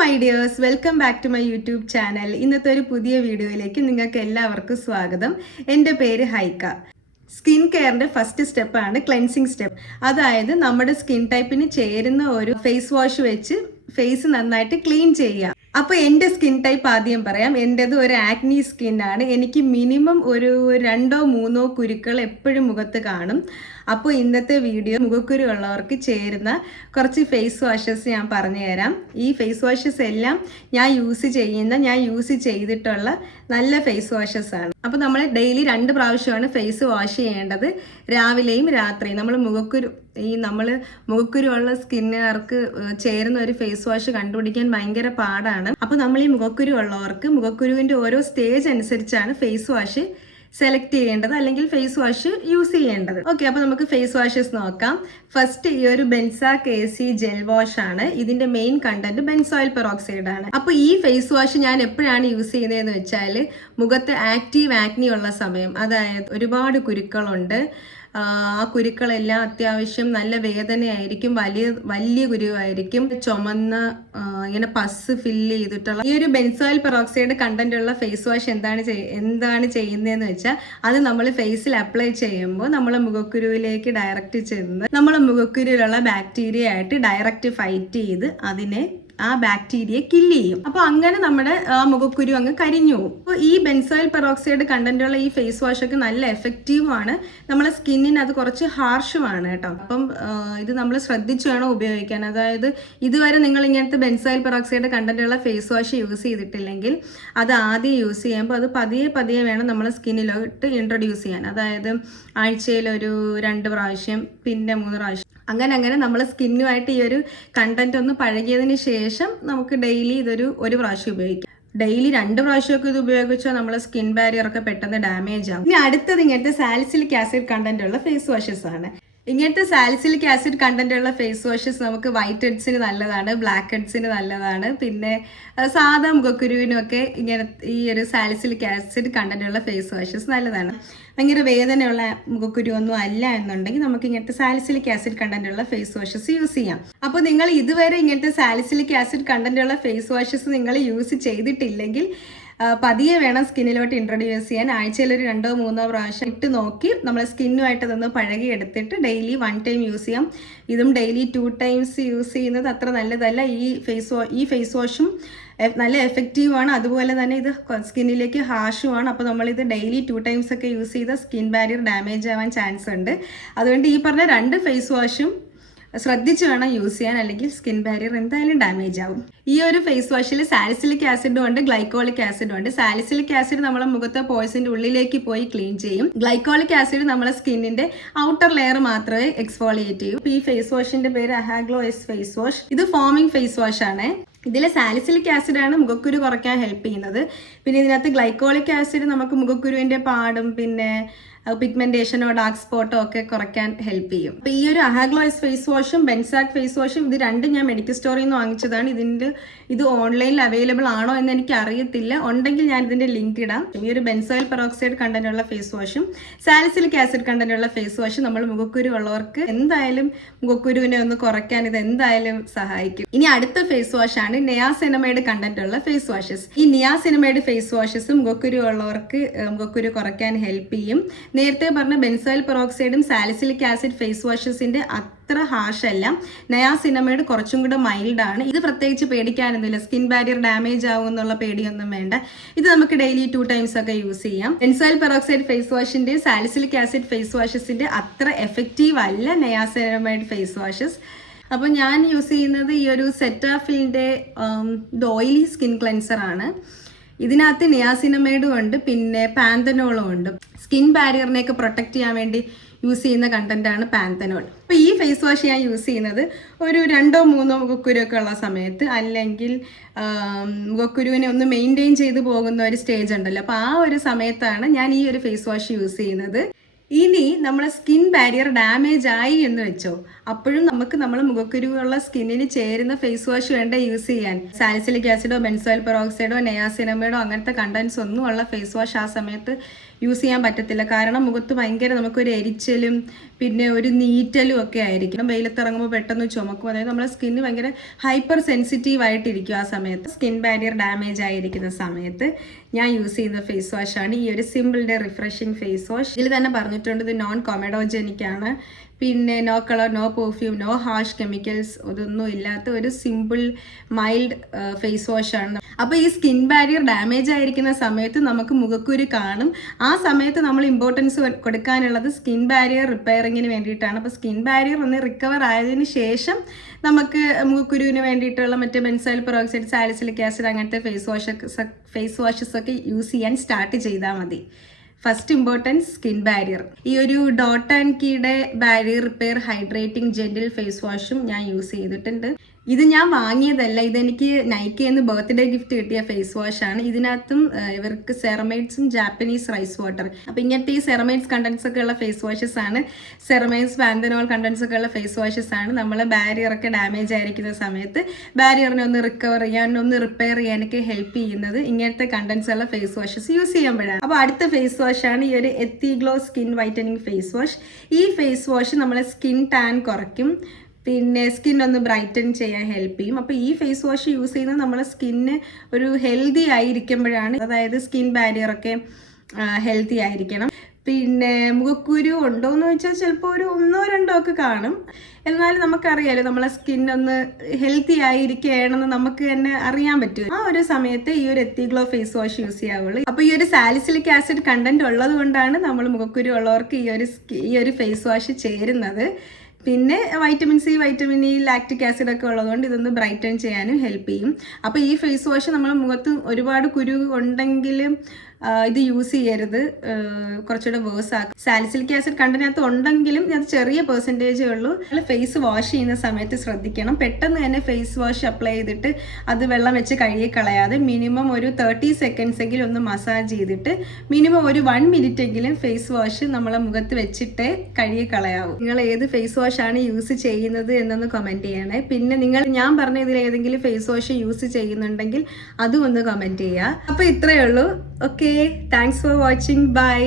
My dears, welcome back to my YouTube channel. ഇന്നത്തെ ഒരു പുതിയ വീഡിയോയിലേക്ക് നിങ്ങൾക്ക് എല്ലാവർക്കും സ്വാഗതം. എൻ്റെ പേര് ഹൈക്ക. സ്കിൻ കെയറിൻ്റെ ഫസ്റ്റ് സ്റ്റെപ്പാണ് ക്ലെൻസിങ് സ്റ്റെപ്പ്. അതായത് നമ്മുടെ സ്കിൻ ടൈപ്പിന് ചേരുന്ന ഒരു ഫേസ് വാഷ് വെച്ച് ഫേസ് നന്നായിട്ട് ക്ലീൻ ചെയ്യുക. അപ്പോൾ എൻ്റെ സ്കിൻ ടൈപ്പ് ആദ്യം പറയാം. എൻ്റെത് ഒരു ആക്നി സ്കിന്നാണ്. എനിക്ക് മിനിമം ഒരു 2-3 കുരുക്കൾ എപ്പോഴും മുഖത്ത് കാണും. അപ്പോൾ ഇന്നത്തെ വീഡിയോ മുഖക്കുരു ഉള്ളവർക്ക് ചേരുന്ന കുറച്ച് ഫേസ് വാഷസ് ഞാൻ പറഞ്ഞു തരാം. ഈ ഫേസ് വാഷസ് എല്ലാം ഞാൻ യൂസ് ചെയ്തിട്ടുള്ള നല്ല ഫേസ് വാഷസ് ആണ്. അപ്പോൾ നമ്മൾ ഡെയിലി 2 പ്രാവശ്യമാണ് ഫേസ് വാഷ് ചെയ്യേണ്ടത്, രാവിലെയും രാത്രിയും. നമ്മൾ മുഖക്കുരു ഉള്ള സ്കിന്നുകാർക്ക് ചേരുന്ന ഒരു ഫേസ് വാഷ് കണ്ടുപിടിക്കാൻ ഭയങ്കര പാടാണ്. അപ്പോൾ നമ്മൾ ഈ മുഖക്കുരു ഉള്ളവർക്ക് മുഖക്കുരുവിൻ്റെ ഓരോ സ്റ്റേജ് അനുസരിച്ചാണ് ഫേസ് വാഷ് സെലക്ട് ചെയ്യേണ്ടത്, അല്ലെങ്കിൽ ഫേസ് വാഷ് യൂസ് ചെയ്യേണ്ടത്. ഓക്കെ, അപ്പോൾ നമുക്ക് ഫേസ് വാഷസ് നോക്കാം. ഫസ്റ്റ് ഈ ഒരു ബെൻസാക് AC ജെൽ വാഷ് ആണ്. ഇതിന്റെ മെയിൻ കണ്ടന്റ് ബെൻസോയിൽ പെറോക്സൈഡ് ആണ്. അപ്പോൾ ഈ ഫേസ് വാഷ് ഞാൻ എപ്പോഴാണ് യൂസ് ചെയ്യുന്നതെന്ന് വെച്ചാൽ മുഖത്ത് ആക്റ്റീവ് ആക്നി ഉള്ള സമയം, അതായത് ഒരുപാട് കുരുക്കളുണ്ട്, ആ കുരുക്കളെല്ലാം അത്യാവശ്യം നല്ല വേദനയായിരിക്കും, വലിയ കുരുവായിരിക്കും, ചുമന്ന ഇങ്ങനെ പസ് ഫില്ല് ചെയ്തിട്ടുള്ള ഈ ഒരു ബെൻസോയിൽ പെറോക്സൈഡ് കണ്ടന്റ് ഉള്ള ഫേസ് വാഷ് എന്താണ് ചെയ്യുന്നതെന്ന് വെച്ചാൽ അത് നമ്മൾ ഫേസിൽ അപ്ലൈ ചെയ്യുമ്പോൾ നമ്മളെ മുഖക്കുരുവിലേക്ക് ഡയറക്റ്റ് ചെന്ന് നമ്മളെ മുഖക്കുരുവിലുള്ള ബാക്ടീരിയ ആയിട്ട് ഡയറക്റ്റ് ഫൈറ്റ് ചെയ്ത് അതിനെ ആ ബാക്ടീരിയയെ കില്ല് ചെയ്യും. അപ്പോൾ അങ്ങനെ നമ്മുടെ മുഖക്കുരു അങ്ങ് കരിഞ്ഞു പോകും. അപ്പോൾ ഈ ബെൻസോയിൽ പെറോക്സൈഡ് കണ്ടന്റുള്ള ഈ ഫേസ് വാഷ് ഒക്കെ നല്ല എഫക്റ്റീവാണ്. നമ്മളെ സ്കിന്നിന് അത് കുറച്ച് ഹാർഷുമാണ് കേട്ടോ. അപ്പം ഇത് നമ്മൾ ശ്രദ്ധിച്ചു വേണം ഉപയോഗിക്കാൻ. അതായത് ഇതുവരെ നിങ്ങൾ ഇങ്ങനത്തെ ബെൻസോയിൽ പെറോക്സൈഡ് കണ്ടന്റുള്ള ഫേസ് വാഷ് യൂസ് ചെയ്തിട്ടില്ലെങ്കിൽ അത് ആദ്യം യൂസ് ചെയ്യുമ്പോൾ അത് പതിയെ വേണം നമ്മളെ സ്കിന്നിലോട്ട് ഇൻട്രൊഡ്യൂസ് ചെയ്യാൻ. അതായത് ആഴ്ചയിൽ ഒരു 2 പ്രാവശ്യം, പിന്നെ 3 പ്രാവശ്യം, അങ്ങനെ നമ്മളെ സ്കിന്നുമായിട്ട് ഈ ഒരു കണ്ടന്റ് ഒന്ന് പഴകിയതിന് ശേഷം നമുക്ക് ഡെയിലി ഒരു പ്രാവശ്യം ഉപയോഗിക്കാം. ഡെയിലി 2 പ്രാവശ്യമൊക്കെ ഇത് ഉപയോഗിച്ചാൽ നമ്മളെ സ്കിൻ ബാരിയർ ഒക്കെ പെട്ടെന്ന് ഡാമേജ് ആകും. ഇനി അടുത്തത് ഇങ്ങനത്തെ സാലിസിലിക് ആസിഡ് കണ്ടന്റ് ഉള്ള ഫേസ് വാഷസ് ആണ്. ഇങ്ങനത്തെ സാലിസിലിക് ആസിഡ് കണ്ടന്റ് ഉള്ള ഫേസ് വാഷസ് നമുക്ക് വൈറ്റ് ഹെഡ്സിന് നല്ലതാണ്, ബ്ലാക്ക് ഹെഡ്സിന് നല്ലതാണ്, പിന്നെ സാധാ മുഖക്കുരുവിനൊക്കെ ഇങ്ങനെ ഈ ഒരു സാലിസിലിക് ആസിഡ് കണ്ടന്റ് ഉള്ള ഫേസ് വാഷസ് നല്ലതാണ്. ഭയങ്കര വേദനയുള്ള മുഖക്കുരു ഒന്നും അല്ല എന്നുണ്ടെങ്കിൽ നമുക്ക് ഇങ്ങനത്തെ സാലിസിലിക് ആസിഡ് കണ്ടന്റ് ഉള്ള ഫേസ് വാഷസ് യൂസ് ചെയ്യാം. അപ്പോൾ നിങ്ങൾ ഇതുവരെ ഇങ്ങനത്തെ സാലിസിലിക് ആസിഡ് കണ്ടന്റ് ഉള്ള ഫേസ് വാഷസ് നിങ്ങൾ യൂസ് ചെയ്തിട്ടില്ലെങ്കിൽ പതിയെ വേണം സ്കിന്നിലോട്ട് ഇൻട്രൊഡ്യൂസ് ചെയ്യാൻ. ആഴ്ചയിൽ ഒരു 2-3 പ്രാവശ്യം ഇട്ട് നോക്കി നമ്മളെ സ്കിന്നുമായിട്ട് അതൊന്ന് പഴകി എടുത്തിട്ട് ഡെയിലി 1 ടൈം യൂസ് ചെയ്യാം. ഇതും ഡെയിലി 2 ടൈംസ് യൂസ് ചെയ്യുന്നത് അത്ര നല്ലതല്ല. ഈ ഫേസ് വാഷും നല്ല എഫക്റ്റീവാണ്, അതുപോലെ തന്നെ ഇത് സ്കിന്നിലേക്ക് ഹാർഷുമാണ്. അപ്പോൾ നമ്മളിത് ഡെയിലി 2 ടൈംസ് ഒക്കെ യൂസ് ചെയ്താൽ സ്കിൻ ബാരിയർ ഡാമേജ് ആവാൻ ചാൻസ് ഉണ്ട്. അതുകൊണ്ട് ഈ പറഞ്ഞ 2 ഫേസ് വാഷും ശ്രദ്ധിച്ചു വേണം യൂസ് ചെയ്യാൻ, അല്ലെങ്കിൽ സ്കിൻ ബാരിയർ എന്തായാലും ഡാമേജ് ആവും. ഈ ഒരു ഫേസ് വാഷിൽ സാലിസിലിക് ആസിഡും ഉണ്ട്, ഗ്ലൈക്കോളിക് ആസിഡും ഉണ്ട്. സാലിസിലിക് ആസിഡ് നമ്മളെ മുഖത്തെ പോയ്സിന്റെ ഉള്ളിലേക്ക് പോയി ക്ലീൻ ചെയ്യും. ഗ്ലൈക്കോളിക് ആസിഡ് നമ്മളെ സ്കിന്നിന്റെ ഔട്ടർ ലെയർ മാത്രമേ എക്സ്ഫോളിയേറ്റ് ചെയ്യൂ. ഈ ഫേസ് വാഷിന്റെ പേര് അഹാഗ്ലോ എസ് ഫേസ് വാഷ്. ഇത് ഫോമിംഗ് ഫേസ് വാഷ് ആണ്. ഇതിൽ സാലിസിലിക് ആസിഡ് ആണ് മുഖക്കുരു കുറയ്ക്കാൻ ഹെൽപ്പ് ചെയ്യുന്നത്. പിന്നെ ഇതിനകത്ത് ഗ്ലൈക്കോളിക് ആസിഡ് നമുക്ക് മുഖക്കുരുവിന്റെ പാടും പിന്നെ പിഗ്മെന്റേഷനോ ഡാർക്ക് സ്പോട്ടോ ഒക്കെ കുറയ്ക്കാൻ ഹെൽപ്പ് ചെയ്യും. അപ്പോൾ ഈ ഒരു അഹാഗ്ലോ എസ് ഫേസ് വാഷും ബെൻസാക് ഫേസ് വാഷും ഇത് രണ്ടും ഞാൻ മെഡിക്കൽ സ്റ്റോറിൽ നിന്ന് വാങ്ങിച്ചതാണ്. ഇത് ഓൺലൈനിൽ അവൈലബിൾ ആണോ എന്ന് എനിക്ക് അറിയത്തില്ല. ഉണ്ടെങ്കിൽ ഞാൻ ഇതിന്റെ ലിങ്ക് ഇടാം. ഈ ഒരു ബെൻസോയിൽ പെറോക്സൈഡ് കണ്ടന്റ് ഉള്ള ഫേസ് വാഷും സാലിസിലിക് ആസിഡ് കണ്ടന്റ് ഉള്ള ഫേസ് വാഷും നമ്മൾ മുഖക്കുരു ഉള്ളവർക്ക് എന്തായാലും മുഖക്കുരുവിനെ ഒന്ന് കുറയ്ക്കാൻ ഇത് എന്തായാലും സഹായിക്കും. ഇനി അടുത്ത ഫേസ് വാഷ് ആണ് നിയാസിനമൈഡ് കണ്ടന്റ് ഉള്ള ഫേസ് വാഷസ്. ഈ നിയാസിനമൈഡ് ഫേസ് വാഷസും മുഖക്കുരു ഉള്ളവർക്ക് മുഖക്കുരു കുറയ്ക്കാൻ ഹെൽപ്പ് ചെയ്യും. നേരത്തെ പറഞ്ഞ ബെൻസോയിൽ പെറോക്സൈഡും സാലിസിലിക് ആസിഡ് ഫേസ് വാഷസിന്റെ അത്ര ഹാർഷ് അല്ല. നയാസിനമൈഡ് കുറച്ചും കൂടെ മൈൽഡ് ആണ്. ഇത് പ്രത്യേകിച്ച് പേടിക്കാനൊന്നുമില്ല, സ്കിൻ ബാരിയർ ഡാമേജ് ആവും എന്നുള്ള പേടിയൊന്നും വേണ്ട. ഇത് നമുക്ക് ഡെയിലി 2 ടൈംസ് ഒക്കെ യൂസ് ചെയ്യാം. ബെൻസോയിൽ പെറോക്സൈഡ് ഫേസ് വാഷിന്റെ സാലിസിലിക് ആസിഡ് ഫേസ് വാഷസിന്റെ അത്ര എഫക്റ്റീവ് അല്ല നയാസിനമൈഡ് ഫേസ് വാഷസ്. അപ്പോൾ ഞാൻ യൂസ് ചെയ്യുന്നത് ഈ ഒരു സെറ്റാഫിലിന്റെ ഓയിലി സ്കിൻ ക്ലെൻസർ ആണ്. ഇതിനകത്ത് നിയാസിനമൈഡും ഉണ്ട്, പിന്നെ പാന്തനോളും ഉണ്ട്. സ്കിൻ ബാരിയറിനെയൊക്കെ പ്രൊട്ടക്ട് ചെയ്യാൻ വേണ്ടി യൂസ് ചെയ്യുന്ന കണ്ടന്റാണ് പാന്തനോൾ. അപ്പോൾ ഈ ഫേസ് വാഷ് ഞാൻ യൂസ് ചെയ്യുന്നത് ഒരു 2-3 മുഖക്കുരുവൊക്കെ ഉള്ള സമയത്ത്, അല്ലെങ്കിൽ മുഖക്കുരുവിനെ ഒന്ന് മെയിൻറ്റെയിൻ ചെയ്ത് പോകുന്ന ഒരു സ്റ്റേജ് ഉണ്ടല്ലോ, അപ്പോൾ ആ ഒരു സമയത്താണ് ഞാൻ ഈ ഒരു ഫേസ് വാഷ് യൂസ് ചെയ്യുന്നത്. ഇനി നമ്മളെ സ്കിൻ ബാരിയർ ഡാമേജ് ആയി എന്ന് വെച്ചോ, അപ്പോഴും നമുക്ക് നമ്മളെ മുഖക്കുരുവുള്ള സ്കിന്നിന് ചേരുന്ന ഫേസ് വാഷ് വേണ്ട യൂസ് ചെയ്യാൻ. സാലിസിലിക് ആസിഡോ ബെൻസോയിൽ പെറോക്സൈഡോ നയാസിനമൈഡോ അങ്ങനത്തെ കണ്ടന്റ്സ് ഒന്നും ഉള്ള ഫേസ് വാഷ് ആ സമയത്ത് യൂസ് ചെയ്യാൻ പറ്റത്തില്ല. കാരണം മുഖത്ത് ഭയങ്കര നമുക്കൊരു എരിച്ചലും പിന്നെ ഒരു നീറ്റലും ഒക്കെ ആയിരിക്കും. വെയിലത്തിറങ്ങുമ്പോൾ പെട്ടെന്ന് ചുമക്കും. അതായത് നമ്മുടെ സ്കിന്ന് ഭയങ്കര ഹൈപ്പർ സെൻസിറ്റീവ് ആയിട്ടിരിക്കും ആ സമയത്ത്. സ്കിൻ ബാരിയർ ഡാമേജ് ആയിരിക്കുന്ന സമയത്ത് ഞാൻ യൂസ് ചെയ്യുന്ന ഫേസ് വാഷാണ് ഈ ഒരു simple day refreshing face wash. ഇതിൽ തന്നെ പറഞ്ഞിട്ടുണ്ട് ഇത് നോൺ കൊമഡോജനിക് ആണ്, പിന്നെ no colour, no perfume, no harsh chemicals, ഇതൊന്നും ഇല്ലാത്ത ഒരു സിമ്പിൾ മൈൽഡ് ഫേസ് വാഷാണ്. അപ്പോൾ ഈ സ്കിൻ ബാരിയർ ഡാമേജ് ആയിരിക്കുന്ന സമയത്ത് നമുക്ക് മുഖക്കുരു കാണും. ആ സമയത്ത് നമ്മൾ ഇമ്പോർട്ടൻസ് കൊടുക്കാനുള്ളത് സ്കിൻ ബാരിയർ റിപ്പയറിങ്ങിന് വേണ്ടിയിട്ടാണ്. അപ്പോൾ സ്കിൻ ബാരിയർ ഒന്ന് റിക്കവർ ആയതിനു ശേഷം നമുക്ക് മുഖക്കുരുവിന് വേണ്ടിയിട്ടുള്ള മറ്റേ ബെൻസോയിൽ പെറോക്സൈഡ്, സാലിസിലിക് ആസിഡ് അങ്ങനത്തെ ഫേസ് വാഷസ് ഒക്കെ യൂസ് ചെയ്യാൻ സ്റ്റാർട്ട് ചെയ്താൽ മതി. First importance skin barrier. ഈ ഒരു ഡോട്ട് ആൻഡ് കീയുടെ barrier repair hydrating gentle face വാഷും ഞാൻ യൂസ് ചെയ്തിട്ടുണ്ട്. ഇത് ഞാൻ വാങ്ങിയതല്ല, ഇതെനിക്ക് നൈക്കയെന്ന് ബർത്ത്ഡേ ഗിഫ്റ്റ് കിട്ടിയ ഫേസ് വാഷാണ്. ഇതിനകത്തും ഇവർക്ക് സെറമൈഡ്സും ജാപ്പനീസ് റൈസ് വാട്ടർ, അപ്പോൾ ഇങ്ങനത്തെ ഈ സെറമൈഡ്സ് കണ്ടൻസ് ഒക്കെ ഉള്ള ഫേസ് വാഷസ് ആണ്, സെറമൈഡ്സ് പാന്തനോൾ കണ്ടൻസ് ഒക്കെ ഉള്ള ഫേസ് വാഷസ് ആണ് നമ്മളെ ബാരിയർ ഒക്കെ ഡാമേജ് ആയിരിക്കുന്ന സമയത്ത് ബാരിയറിനെ ഒന്ന് റിക്കവർ ചെയ്യാൻ, ഒന്ന് റിപ്പയർ ചെയ്യാനൊക്കെ ഹെൽപ്പ് ചെയ്യുന്നത് ഇങ്ങനത്തെ കണ്ടൻസ് ഉള്ള ഫേസ് വാഷസ് യൂസ് ചെയ്യുമ്പോഴാണ്. അപ്പോൾ അടുത്ത ഫേസ് വാഷാണ് ഈ ഒരു എത്തിഗ്ലോ സ്കിൻ വൈറ്റനിങ് ഫേസ് വാഷ്. ഈ ഫേസ് വാഷ് നമ്മളെ സ്കിൻ ടാൻ കുറയ്ക്കും, പിന്നെ സ്കിൻ ഒന്ന് ബ്രൈറ്റൻ ചെയ്യാൻ ഹെൽപ്പ് ചെയ്യും. അപ്പോൾ ഈ ഫേസ് വാഷ് യൂസ് ചെയ്യുന്നത് നമ്മളെ സ്കിന്ന് ഒരു ഹെൽത്തി ആയിരിക്കുമ്പോഴാണ്. അതായത് സ്കിൻ ബാരിയറൊക്കെ ഹെൽത്തി ആയിരിക്കണം. പിന്നെ മുഖക്കുരു ഉണ്ടോ എന്ന് വെച്ചാൽ ചിലപ്പോൾ ഒരു 1-2 ഒക്കെ കാണും. എന്നാലും നമുക്കറിയാലോ നമ്മളെ സ്കിന്നൊന്ന് ഹെൽത്തി ആയിരിക്കുകയാണെന്ന് നമുക്ക് തന്നെ അറിയാൻ പറ്റും. ആ ഒരു സമയത്ത് ഈ ഒരു എത്തിഗ്ലോ ഫേസ് വാഷ് യൂസ് ചെയ്യാവുള്ളൂ. അപ്പോൾ ഈ ഒരു സാലിസിലിക് ആസിഡ് കണ്ടന്റ് ഉള്ളത് കൊണ്ടാണ് നമ്മൾ മുഖക്കുരു ഉള്ളവർക്ക് ഈ ഒരു ഫേസ് വാഷ് ചേരുന്നത്. പിന്നെ vitamin C, vitamin E, lactic acid ഒക്കെ ഉള്ളതുകൊണ്ട് ഇതൊന്ന് ബ്രൈറ്റൻ ചെയ്യാനും ഹെൽപ്പ് ചെയ്യും. അപ്പോൾ ഈ ഫേസ് വാഷ് നമ്മൾ മുഖത്ത് ഒരുപാട് കുരു ഉണ്ടെങ്കിലും ഇത് യൂസ് ചെയ്യരുത്, കുറച്ചുകൂടെ വേഴ്സ് ആക്കും. സാലിസിലിക് ആസിഡ് കണ്ടതിനകത്ത് ഉണ്ടെങ്കിലും അത് ചെറിയ പെർസെൻറ്റേജേ ഉള്ളൂ. നമ്മൾ ഫേസ് വാഷ് ചെയ്യുന്ന സമയത്ത് ശ്രദ്ധിക്കണം. പെട്ടെന്ന് തന്നെ ഫേസ് വാഷ് അപ്ലൈ ചെയ്തിട്ട് അത് വെള്ളം വെച്ച് കഴുകി കളയാതെ മിനിമം ഒരു 30 സെക്കൻഡ്സ് എങ്കിലും ഒന്ന് മസാജ് ചെയ്തിട്ട് മിനിമം ഒരു 1 മിനിറ്റ് എങ്കിലും ഫേസ് വാഷ് നമ്മളെ മുഖത്ത് വെച്ചിട്ടേ കഴുകി കളയാവൂ. നിങ്ങൾ ഏത് ഫേസ് വാഷാണ് യൂസ് ചെയ്യുന്നത് എന്നൊന്ന് കമൻറ്റ് ചെയ്യണേ. പിന്നെ ഞാൻ പറഞ്ഞ ഇതിൽ ഏതെങ്കിലും ഫേസ് വാഷ് യൂസ് ചെയ്യുന്നുണ്ടെങ്കിൽ അതും ഒന്ന് കമൻറ്റ് ചെയ്യുക. അപ്പോൾ ഇത്രയേ ഉള്ളൂ. Okay, thanks for watching. By.